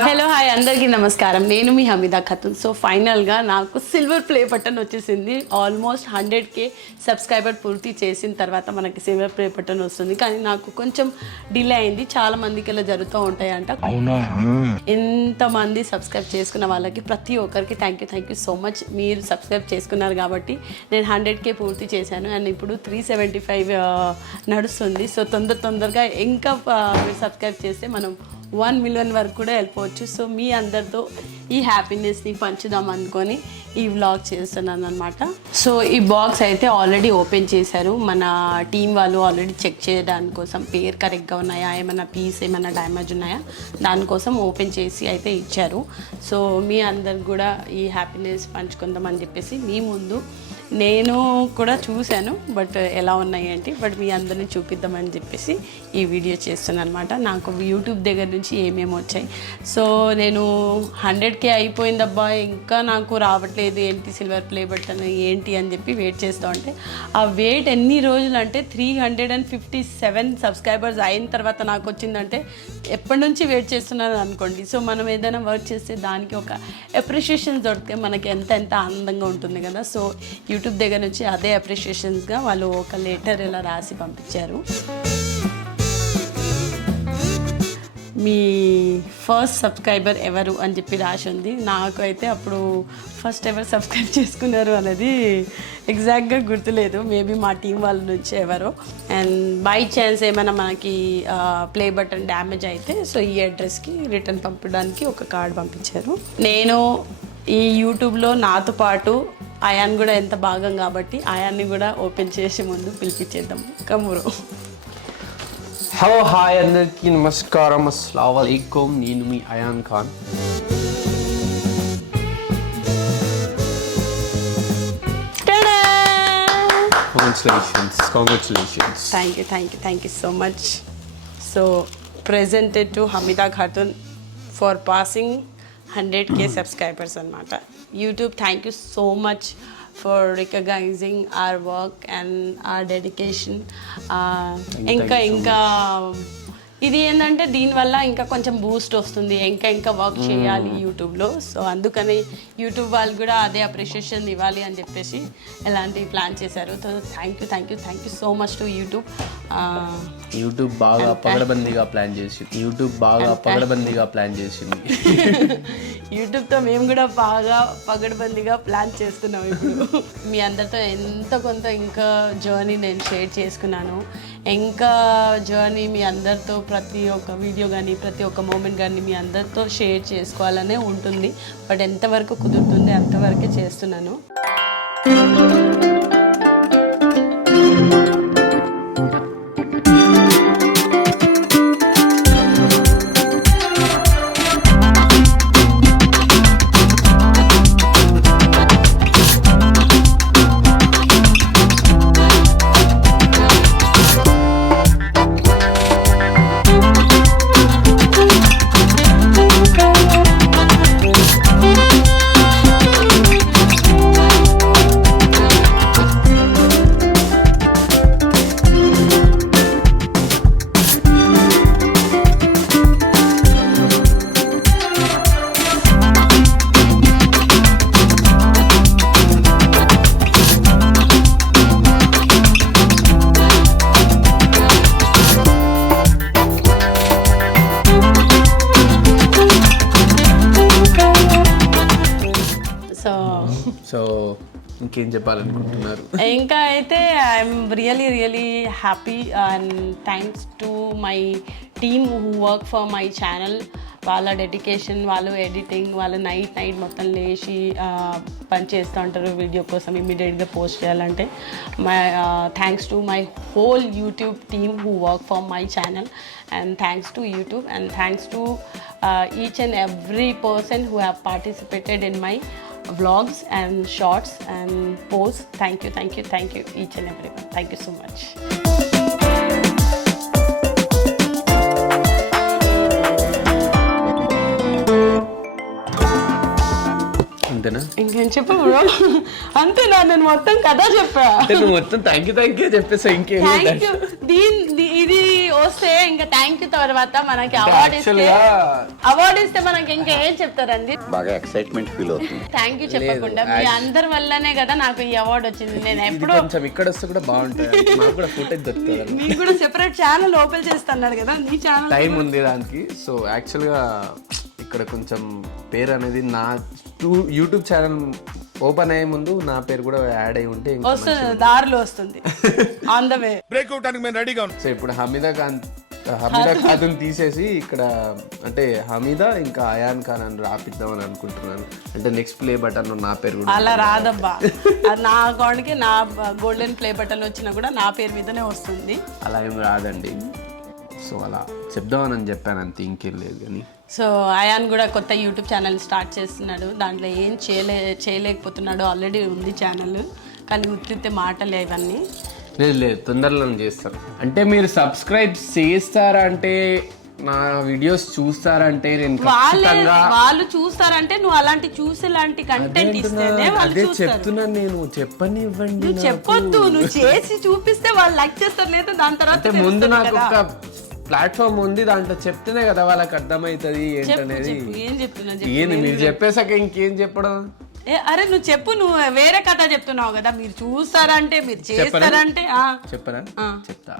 Hello hi అందరికీ నమస్కారం. నేను మీ హమీదా ఖాతున్. సో ఫైనల్గా నాకు సిల్వర్ ప్లే బటన్ వచ్చేసింది. ఆల్మోస్ట్ 100K సబ్స్క్రైబర్ పూర్తి చేసిన తర్వాత మనకి సిల్వర్ ప్లే బటన్ వస్తుంది. కానీ నాకు కొంచెం డిలే అయింది. చాలా మందికి ఇలా జరుగుతూ ఉంటాయంట. ఇంతమంది సబ్స్క్రైబ్ చేసుకున్న వాళ్ళకి ప్రతి ఒక్కరికి థ్యాంక్ యూ సో మచ్. మీరు సబ్స్క్రైబ్ చేసుకున్నారు కాబట్టి నేను 100K పూర్తి చేశాను. అండ్ ఇప్పుడు 375 నడుస్తుంది. సో తొందరగా ఇంకా మీరు సబ్స్క్రైబ్ చేస్తే మనం 1 మిలియన్ వరకు కూడా వెళ్ళిపోవచ్చు. సో మీ అందరితో ఈ హ్యాపీనెస్ని పంచుదాం అనుకొని ఈ వ్లాగ్ చేస్తున్నాను అనమాట. సో ఈ బాక్స్ అయితే ఆల్రెడీ ఓపెన్ చేశారు. మన టీం వాళ్ళు ఆల్రెడీ చెక్ చేయడానికి కోసం పేరు కరెక్ట్గా ఉన్నాయా, ఏమైనా పీస్ ఏమైనా డ్యామేజ్ ఉన్నాయా దానికోసం ఓపెన్ చేసి అయితే ఇచ్చారు. సో మీ అందరికి కూడా ఈ హ్యాపీనెస్ పంచుకుందాం అని చెప్పేసి మీ ముందు నేను కూడా చూశాను. బట్ ఎలా ఉన్నాయి ఏంటి, బట్ మీ అందరినీ చూపిద్దామని చెప్పేసి ఈ వీడియో చేస్తున్నాను అనమాట. నాకు యూట్యూబ్ దగ్గర నుంచి ఏమేమి వచ్చాయి. సో నేను 100K అయిపోయిందబ్బా, ఇంకా నాకు రావట్లేదు ఏంటి సిల్వర్ ప్లే బటన్ ఏంటి అని చెప్పి వెయిట్ చేస్తూ ఉంటే ఆ వెయిట్ ఎన్ని రోజులు అంటే 357 సబ్స్క్రైబర్స్ అయిన తర్వాత నాకు వచ్చిందంటే ఎప్పటి నుంచి వెయిట్ చేస్తున్నాను అనుకోండి. సో మనం ఏదైనా వర్క్ చేస్తే దానికి ఒక అప్రిషియేషన్ దొరికితే మనకి ఎంత ఆనందంగా ఉంటుంది కదా. సో యూట్యూబ్ దగ్గర నుంచి అదే అప్రిషియేషన్స్గా వాళ్ళు ఒక లెటర్ ఇలా రాసి పంపించారు. మీ ఫస్ట్ సబ్స్క్రైబర్ ఎవరు అని చెప్పి రాసి ఉంది. నాకు అయితే అప్పుడు ఫస్ట్ ఎవరు సబ్స్క్రైబ్ చేసుకున్నారు అనేది ఎగ్జాక్ట్గా గుర్తులేదు. మేబీ మా టీం వాళ్ళ నుంచి ఎవరో. అండ్ బై ఛాన్స్ ఏమైనా మనకి ప్లే బటన్ డ్యామేజ్ అయితే సో ఈ అడ్రస్కి రిటర్న్ పంపడానికి ఒక కార్డ్ పంపించారు. నేను ఈ యూట్యూబ్లో నాతో పాటు ఆయాన్ కూడా ఎంత భాగం కాబట్టి ఆయాన్ని కూడా ఓపెన్ చేసి ముందు పిలిపించేద్దాం. కమూరు. హలో హాయ్ అందరికీ నమస్కారం, అస్సలాము అలైకుం. నేను మీ Ayaan Khan. Congratulations. Thank you so much. So presented to Hamida Khatun for passing 100K subscribers అన్నమాట. YouTube, thank you so much for recognizing our work and our dedication. ఇంకా ఇది ఏంటంటే దీనివల్ల ఇంకా కొంచెం బూస్ట్ వస్తుంది, ఇంకా వర్క్ చేయాలి యూట్యూబ్లో. సో అందుకని యూట్యూబ్ వాళ్ళు కూడా అదే అప్రిషియేషన్ ఇవ్వాలి అని చెప్పేసి ఎలాంటి ప్లాన్ చేశారు. So thank you so much to YouTube. YouTube బాగా పగడబందీగా ప్లాన్ చేసింది. యూట్యూబ్తో మేము కూడా బాగా పగడబందీగా ప్లాన్ చేస్తున్నాం ఇప్పుడు. మీ అందరితో ఎంత కొంత ఇంకా జర్నీ నేను షేర్ చేసుకున్నాను. ఇంకా జర్నీ మీ అందరితో ప్రతి ఒక్క వీడియో కానీ ప్రతి ఒక్క మూమెంట్ కానీ మీ అందరితో షేర్ చేసుకోవాలనే ఉంటుంది. బట్ ఎంతవరకు కుదురుతుంది అంతవరకే చేస్తున్నాను. సో ఇంకేం చెప్పాలనుకుంటున్నారు? ఇంకా అయితే I'm really happy and thanks to my team who work for my channel. వాళ్ళ డెడికేషన్, వాళ్ళు ఎడిటింగ్, వాళ్ళు నైట్ మొత్తం లేచి పని చేస్తూ ఉంటారు వీడియో కోసం ఇమీడియట్గా పోస్ట్ చేయాలంటే. My thanks to my whole YouTube team who work for my channel. And thanks to YouTube and thanks to each and every person who have participated in my vlogs and shorts and posts. Thank you each and everyone. Thank you so much. అంతేనా? ఇంకేం చెప్పు bro? అంతేనా? నేను మొత్తం కథ చెప్పా. మొత్తం thank you చెప్పేసా? ఇంకేం ఇది వస్తే ఇంకా థ్యాంక్ యూ తర్వాత మనకి అవార్డు ఇస్తే మనకి ఇంకా ఏం చెప్తారండి? బాగా ఎక్సైట్మెంట్ ఫీల్ అవుతుంది. థ్యాంక్ యూ చెప్పకుండా మీ అందరి వల్లనే కదా నాకు ఈ అవార్డు వచ్చింది. నేను ఎప్పుడు కొంచెం ఇక్కడ వస్తే కూడా బాగుంటుంది, మాకు కూడా ఫుటేజ్ దొరుకుతుంది. మీకు కూడా సెపరేట్ ఛానల్ ఓపెన్ చేస్తున్నాడు కదా, నీ ఛానల్ టైం ఉంది దానికి. సో యాక్చువల్గా ఇక్కడ కొంచెం పేరు అనేది నా యూట్యూబ్ ఛానల్ ఓపెన్ అయ్యే ముందు నా పేరు కూడా యాడ్ అయి ఉంటే వస్తుంది, దారిలో వస్తుంది, ఆన్ ద వే. బ్రేక్ అవడానికి మేము రెడీగా ఉన్నాం. సో ఇప్పుడు హమీదా ఖాతున్ తీసేసి ఇక్కడ అంటే హమీదా ఇంకా అయాన్ ఖాన్ అని రాపిద్దామని అనుకుంటున్నాను. అంటే నెక్స్ట్ ప్లే బటన్ నా పేరు కూడా అలా రాదబ్బా, నా అకౌంట్కి నా గోల్డెన్ ప్లే బటన్ వచ్చినా కూడా నా పేరు మీదనే వస్తుంది. అలా ఏం రాదండి. సో అలా చెప్దామని చెప్పాను అంతే, ఇంకేం లేదు. కానీ సో అయాన్ కూడా కొత్త యూట్యూబ్ ఛానల్ స్టార్ట్ చేస్తున్నాడు. దాంట్లో ఏం చేయలేకపోతున్నాడు, ఆల్రెడీ ఉంది ఛానల్, కానీ ఉత్తితే మాటలే ఇవన్నీ. లేదు తొందరలో చేస్తాను. అంటే మీరు సబ్స్క్రైబ్ చేస్తారా అంటే, నా వీడియోస్ చూస్తారంటే నేను వాళ్ళు చూస్తారంటే నువ్వు అలాంటి చూసేలాంటి కంటెంట్ ఇస్తేనే వాళ్ళు అదే చూస్తారు. చెప్తున్నాను నేను, చెప్పనివ్వండి. నువ్వు చెప్పొద్దు, నువ్వు చేసి చూపిస్తే వాళ్ళు లైక్ చేస్తారు, లేదా దాని తర్వాత ముందు నాకు ఒక ప్లాట్ఫామ్ ఉంది, దాంట్లో చెప్తేనే కదా వాళ్ళకి అర్థమవుతుంది ఏంటనేది. ఏం చెప్తున్నా ఏంది మీరు చెప్పేసాక ఇంకేం చెప్పడం? అరే నువ్వు చెప్పు, నువ్వు వేరే కథ చెప్తున్నావు కదా, మీరు చూస్తారంటే మీరు చేస్తారంటే చెప్పరా? చెప్తా.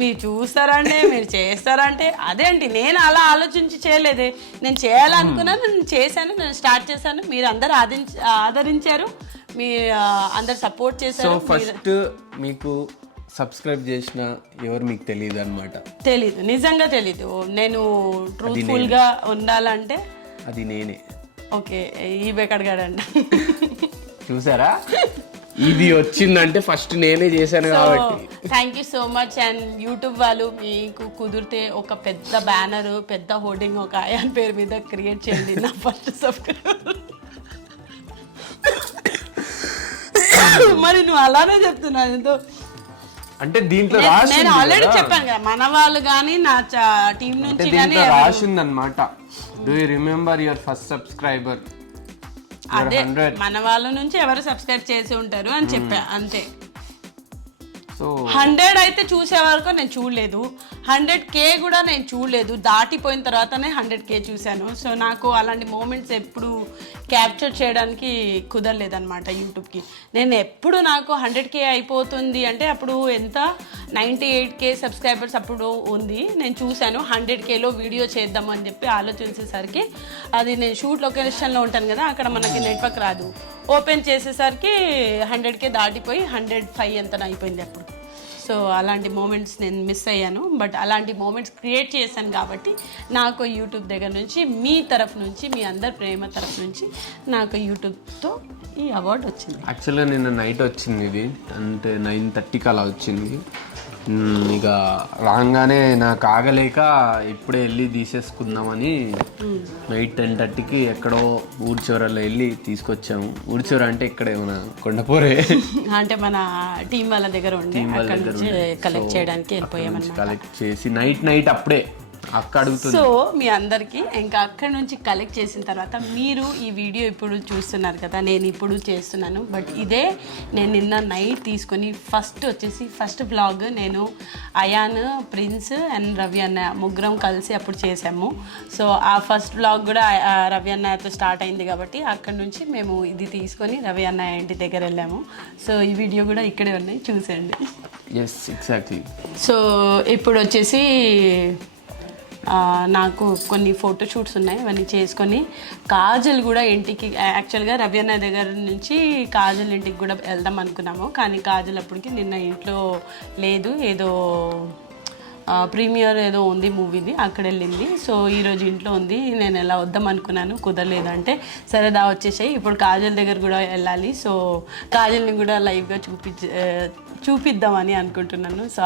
మీరు చూస్తారంటే మీరు చేస్తారంటే అదే అండి. నేను అలా ఆలోచించి చేయలేదే, నేను చేయాలనుకున్నాను, నేను చేశాను, నేను స్టార్ట్ చేశాను. మీరు అందరు ఆదరించారు, మీరు అందరు సపోర్ట్ చేశారు. సో ఫస్ట్ మీకు సబ్స్క్రైబ్ చేసిన ఎవరు మీకు తెలియదు అనమాట. తెలీదు, నిజంగా తెలీదు. నేను ట్రూత్ఫుల్ గా ఉండాలంటే అది నేనే. ఓకే, ఈ బెకడగాడండి. చూసారా, ఇది వచ్చిందంటే ఫస్ట్ నేనే చేశాను కాబట్టి. Thank you so much. And YouTube వాళ్ళు మీకు కుదిరితే ఒక పెద్ద బ్యానర్, పెద్ద హోర్డింగ్ ఒక అయాన్ పేరు మీద క్రియేట్ చేయండి. నా ఫస్ట్ సబ్స్క్రైబర్. మరి నువ్వు అలానే చెప్తున్నావు ఎంతో. అంటే దీంట్లో నేను ఆల్రెడీ చెప్పాను కదా, మన వాళ్ళు కానీ నా టీం నుంచి కానీ రాసింది అనమాట. Do you remember your first subscriber? అదే మన వాళ్ళ నుంచి ఎవరు సబ్స్క్రైబ్ చేసి ఉంటారు అని చెప్పా, అంతే. సో 100 అయితే చూసే వరకు నేను చూడలేదు, 100K కూడా నేను చూడలేదు. దాటిపోయిన తర్వాతనే 100K చూశాను. సో నాకు అలాంటి మూమెంట్స్ ఎప్పుడు క్యాప్చర్ చేయడానికి కుదరలేదన్నమాట యూట్యూబ్కి. నేను ఎప్పుడు నాకు 100K అయిపోతుంది అంటే అప్పుడు ఎంత 98K సబ్స్క్రైబర్స్ అప్పుడు ఉంది. నేను చూశాను 100Kలో వీడియో చేద్దామని చెప్పి ఆలోచించేసరికి, అది నేను షూట్ లొకేషన్లో ఉంటాను కదా, అక్కడ మనకి నెట్వర్క్ రాదు. ఓపెన్ చేసేసరికి 100K దాటిపోయి 105 ఎంత అయిపోయింది అప్పుడు. సో అలాంటి మూమెంట్స్ నేను మిస్ అయ్యాను. బట్ అలాంటి మూమెంట్స్ క్రియేట్ చేశాను కాబట్టి నాకు యూట్యూబ్ దగ్గర నుంచి, మీ తరఫు నుంచి, మీ అందరి ప్రేమ తరఫు నుంచి నాకు యూట్యూబ్తో ఈ అవార్డు వచ్చింది. యాక్చువల్గా నిన్న నైట్ వచ్చింది ఇది, అంటే 9:30కి అలా వచ్చింది. ఇక రాగానే నాకు ఆగలేక ఇప్పుడే వెళ్ళి తీసేసుకుందామని నైట్ 10:30కి ఎక్కడో ఊరి చివరలో వెళ్ళి తీసుకొచ్చాము. ఊరి చివర అంటే ఇక్కడే మన కొండపోరే, అంటే మన టీం వాళ్ళ దగ్గర ఉండి అక్కడ నుంచి కలెక్ట్ చేయడానికి వెళ్ళిపోయామన్నమాట. కలెక్ట్ చేసి నైట్ అప్పుడే అక్క అడుగుతుంది. సో మీ అందరికీ ఇంకా అక్కడి నుంచి కలెక్ట్ చేసిన తర్వాత మీరు ఈ వీడియో ఇప్పుడు చూస్తున్నారు కదా, నేను ఇప్పుడు చేస్తున్నాను. బట్ ఇదే నేను నిన్న నైట్ తీసుకొని ఫస్ట్ బ్లాగ్ నేను అయాన్, ప్రిన్స్ అండ్ రవి అన్న ముగ్గురం కలిసి అప్పుడు చేసాము. సో ఆ ఫస్ట్ బ్లాగ్ కూడా రవి అన్నతో స్టార్ట్ అయింది కాబట్టి అక్కడ నుంచి మేము ఇది తీసుకొని రవి అన్న ఇంటి దగ్గర వెళ్ళాము. సో ఈ వీడియో కూడా ఇక్కడే ఉన్నాయి, చూసేయండి. Yes, exactly. సో ఇప్పుడు వచ్చేసి నాకు కొన్ని ఫోటోషూట్స్ ఉన్నాయి, అవన్నీ చేసుకొని కాజల్ కూడా ఇంటికి, యాక్చువల్గా రవి అన్న దగ్గర నుంచి కాజల్ ఇంటికి కూడా వెళ్దాం అనుకున్నాము. కానీ కాజల్ అప్పటికి నిన్న ఇంట్లో లేదు, ఏదో ప్రీమియర్ ఏదో ఉంది మూవీది, అక్కడ వెళ్ళింది. సో ఈరోజు ఇంట్లో ఉంది. నేను ఎలా వద్దాం అనుకున్నాను, కుదరలేదంటే సరేదా వచ్చేసాయి. ఇప్పుడు కాజల్ దగ్గర కూడా వెళ్ళాలి. సో కాజల్ని కూడా లైవ్గా చూపిద్దామని అనుకుంటున్నాను. సో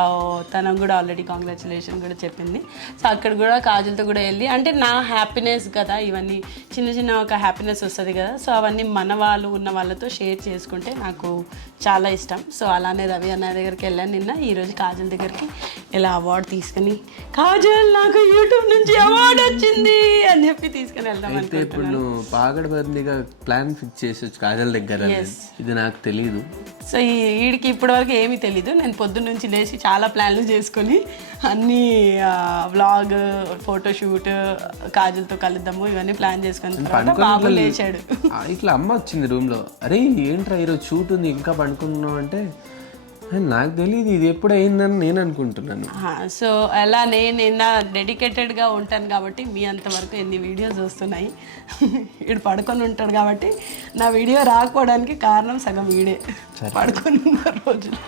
తనకు కూడా ఆల్రెడీ కాంగ్రాచులేషన్ కూడా చెప్పింది. సో అక్కడ కూడా కాజల్తో కూడా వెళ్ళి, అంటే నా హ్యాపీనెస్ కదా ఇవన్నీ, చిన్న ఒక హ్యాపీనెస్ వస్తుంది కదా. సో అవన్నీ మన వాళ్ళు ఉన్న వాళ్ళతో షేర్ చేసుకుంటే నాకు చాలా ఇష్టం. సో అలానే రవి అన్న దగ్గరికి వెళ్ళాను నిన్న. ఈరోజు కాజల్ దగ్గరికి ఇలా అవార్డు తీసుకుని, కాజల్ నాకు యూట్యూబ్ నుంచి అవార్డు వచ్చింది అని చెప్పి తీసుకుని వెళ్దాం అనుకుంటున్నాను. ఇప్పుడు నువ్వు పాగడబందిగా ప్లాన్ ఫిక్స్ చేసి కాజల్ దగ్గర, ఇది నాకు తెలీదు. సో వీడికి ఇప్పటివరకు ఏమీ తెలీదు. నేను పొద్దున్న నుంచి లేచి చాలా ప్లాన్లు చేసుకొని అన్నీ వ్లాగ్, ఫోటోషూట్, కాజల్తో కలుద్దాము ఇవన్నీ ప్లాన్ చేసుకొని బాబు లేచాడు. ఇట్లా అమ్మ వచ్చింది రూమ్లో, అరే ఏంట్రా ఈరోజు షూట్ ఉంది ఇంకా పండుకున్నావు అంటే నాకు తెలియదు ఇది ఎప్పుడు అయిందని నేను అనుకుంటున్నాను. సో అలా నేను డెడికేటెడ్గా ఉంటాను కాబట్టి మీ అంతవరకు ఎన్ని వీడియోస్ వస్తున్నాయి. వీడు పడుకొని ఉంటాడు కాబట్టి నా వీడియో రాకపోవడానికి కారణం సగం వీడే పడుకొని ఉన్న రోజులు.